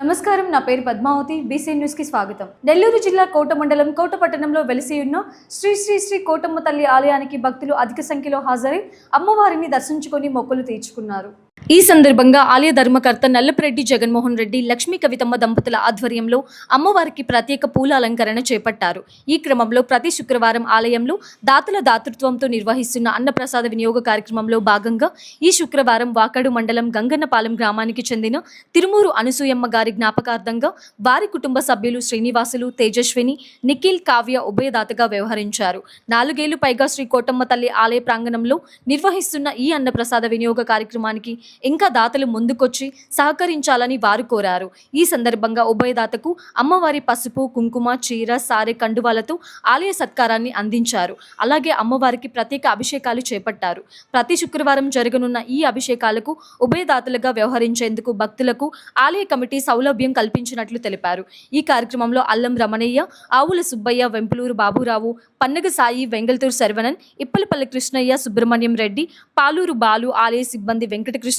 నమస్కారం, నా పేరు పద్మావతి. బీసీ న్యూస్ కి స్వాగతం. నెల్లూరు జిల్లా కోట మండలం కోట పట్టణంలో వెలిసి ఉన్న శ్రీ శ్రీ శ్రీ కోటమ్మ తల్లి ఆలయానికి భక్తులు అధిక సంఖ్యలో హాజరై అమ్మవారిని దర్శించుకొని మొక్కులు తీర్చుకున్నారు. ఈ సందర్భంగా ఆలయ ధర్మకర్త నల్లపురెడ్డి జగన్మోహన్ రెడ్డి, లక్ష్మీ కవితమ్మ దంపతుల ఆధ్వర్యంలో అమ్మవారికి ప్రత్యేక పూల అలంకరణ చేపట్టారు. ఈ క్రమంలో ప్రతి శుక్రవారం ఆలయంలో దాతల దాతృత్వంతో నిర్వహిస్తున్న అన్నప్రసాద వినియోగ కార్యక్రమంలో భాగంగా ఈ శుక్రవారం వాకాడు మండలం గంగన్నపాలెం గ్రామానికి చెందిన తిరుమూరు అనసూయమ్మ గారి జ్ఞాపకార్థంగా వారి కుటుంబ సభ్యులు శ్రీనివాసులు, తేజస్విని, నిఖిల్, కావ్య ఉభయదాతగా వ్యవహరించారు. 4 ఏళ్లు పైగా శ్రీ కోటమ్మ తల్లి ఆలయ ప్రాంగణంలో నిర్వహిస్తున్న ఈ అన్నప్రసాద వినియోగ కార్యక్రమానికి ఇంకా దాతలు ముందుకొచ్చి సహకరించాలని వారు కోరారు. ఈ సందర్భంగా ఉభయదాతకు అమ్మవారి పసుపు, కుంకుమ, చీర, సారె, కండువాలతో ఆలయ సత్కారాన్ని అందించారు. అలాగే అమ్మవారికి ప్రత్యేక అభిషేకాలు చేపట్టారు. ప్రతి శుక్రవారం జరగనున్న ఈ అభిషేకాలకు ఉభయదాతలుగా వ్యవహరించేందుకు భక్తులకు ఆలయ కమిటీ సౌలభ్యం కల్పించినట్లు తెలిపారు. ఈ కార్యక్రమంలో అల్లం రమణయ్య, ఆవుల సుబ్బయ్య, వెంపులూరు బాబురావు, పన్నగ సాయి, వెంగళతూరు శరవణన్, ఇప్పలపల్లి కృష్ణయ్య, సుబ్రహ్మణ్యం రెడ్డి, పాలూరు బాలు, ఆలయ సిబ్బంది వెంకటకృష్ణయ్య,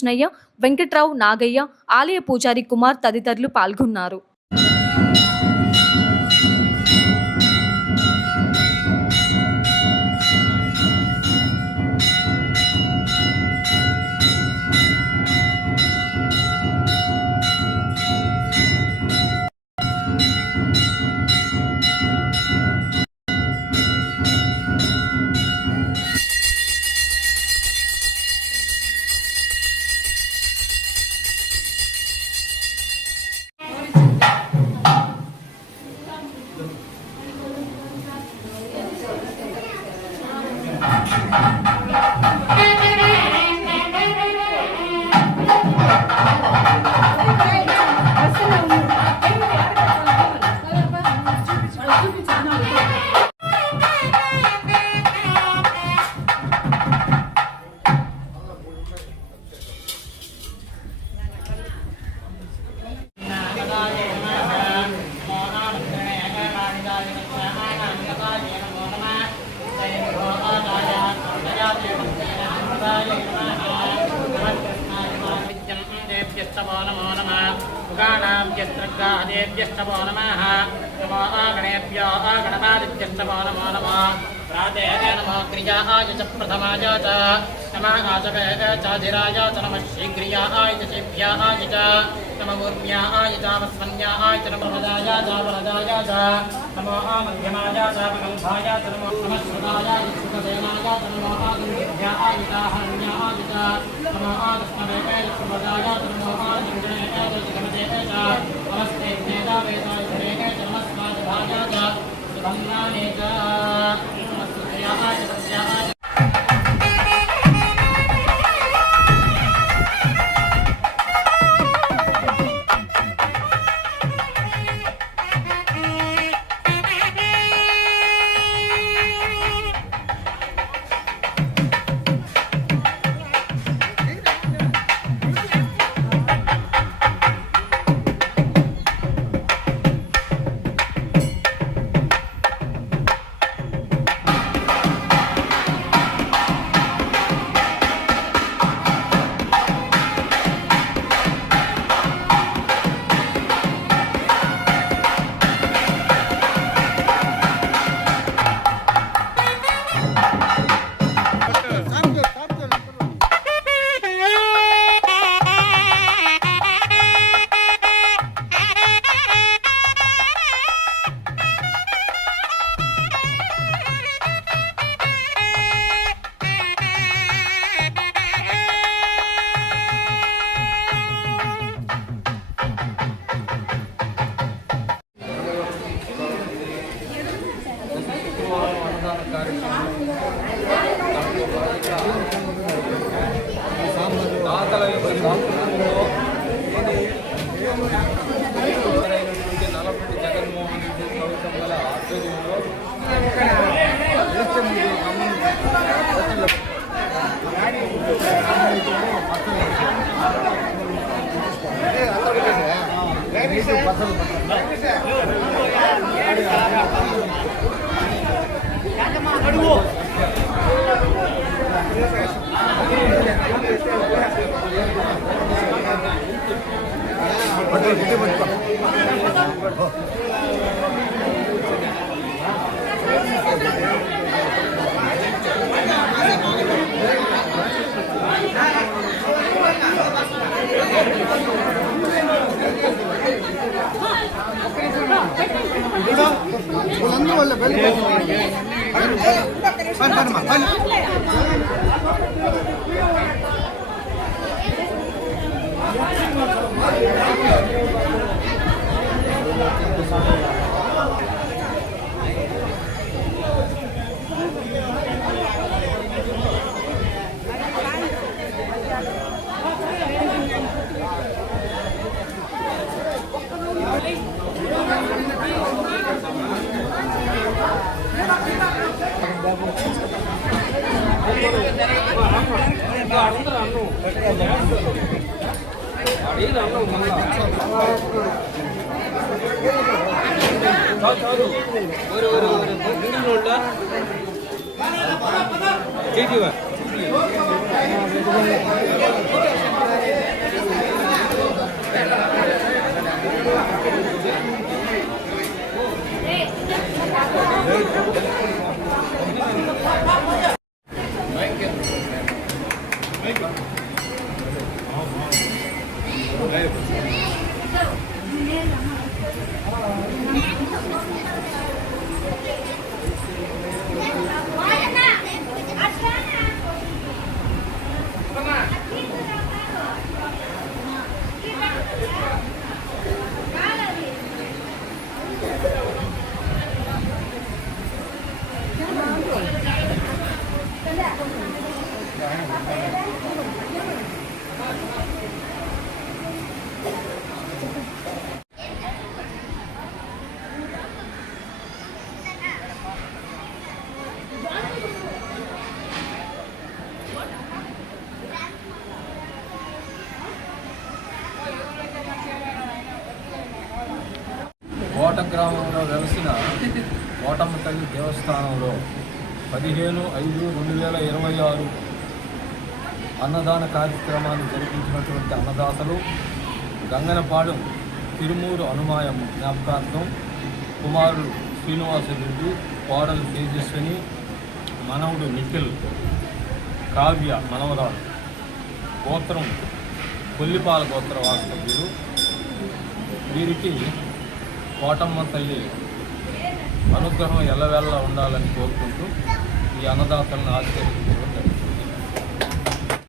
వెంకట్రావు, నాగయ్య, ఆలయ పూజారి కుమార్ తదితరులు పాల్గొన్నారు. देव्यस्तमो नमः नमो गणेभ्यो गणपादिभ्यस्तमो नमो नमः प्रातेः नमो क्रियाय च प्रथमाय च नमः आचके चाधिराय च नमः शीघ्रियाय च शिभ्याय च नमः ऊर्म्याय च वस्मन्याय च नमः वरदाय च वरदाय च नमो मध्यमाय च वगन्धाय च नमो नमः श्रुताय च श्रुतसेनाय च नमो आदिभ्याय च हरण्याय च नमो कृष्णवे च श्रुतदाय च नमो आदिगणे च जगमते च नमस्ते वेदाय धरेण च नमस्वादाय च सुभङ्गाने च नमस्याय च तस्याय నల్లపురెడ్డి జగన్మోహన్ రెడ్డి కవితమ్మల ఆధ్వర్యంలో కోట గ్రామంలో వెలసిన కోటమ్మ తల్లి దేవస్థానంలో 15/5/2026 అన్నదాన కార్యక్రమాన్ని జరిపించినటువంటి అన్నదాతలు గంగనపాడు తిరుమూరు అనుమాయమ్మ జ్ఞాపకార్థం కుమారుడు శ్రీనివాసరెడ్డి, కోడలు తేజస్విని, మనవుడు నిఖిల్, కావ్య మనవరాలు, గోత్రం కొల్లిపాల గోత్ర వాస్తవ్యులు. వీరికి కోటమ్మ తల్లి అనుగ్రహం ఎల్లవేళలా ఉండాలని కోరుకుంటూ ఈ అన్నదాతలను ఆశీర్వదించడం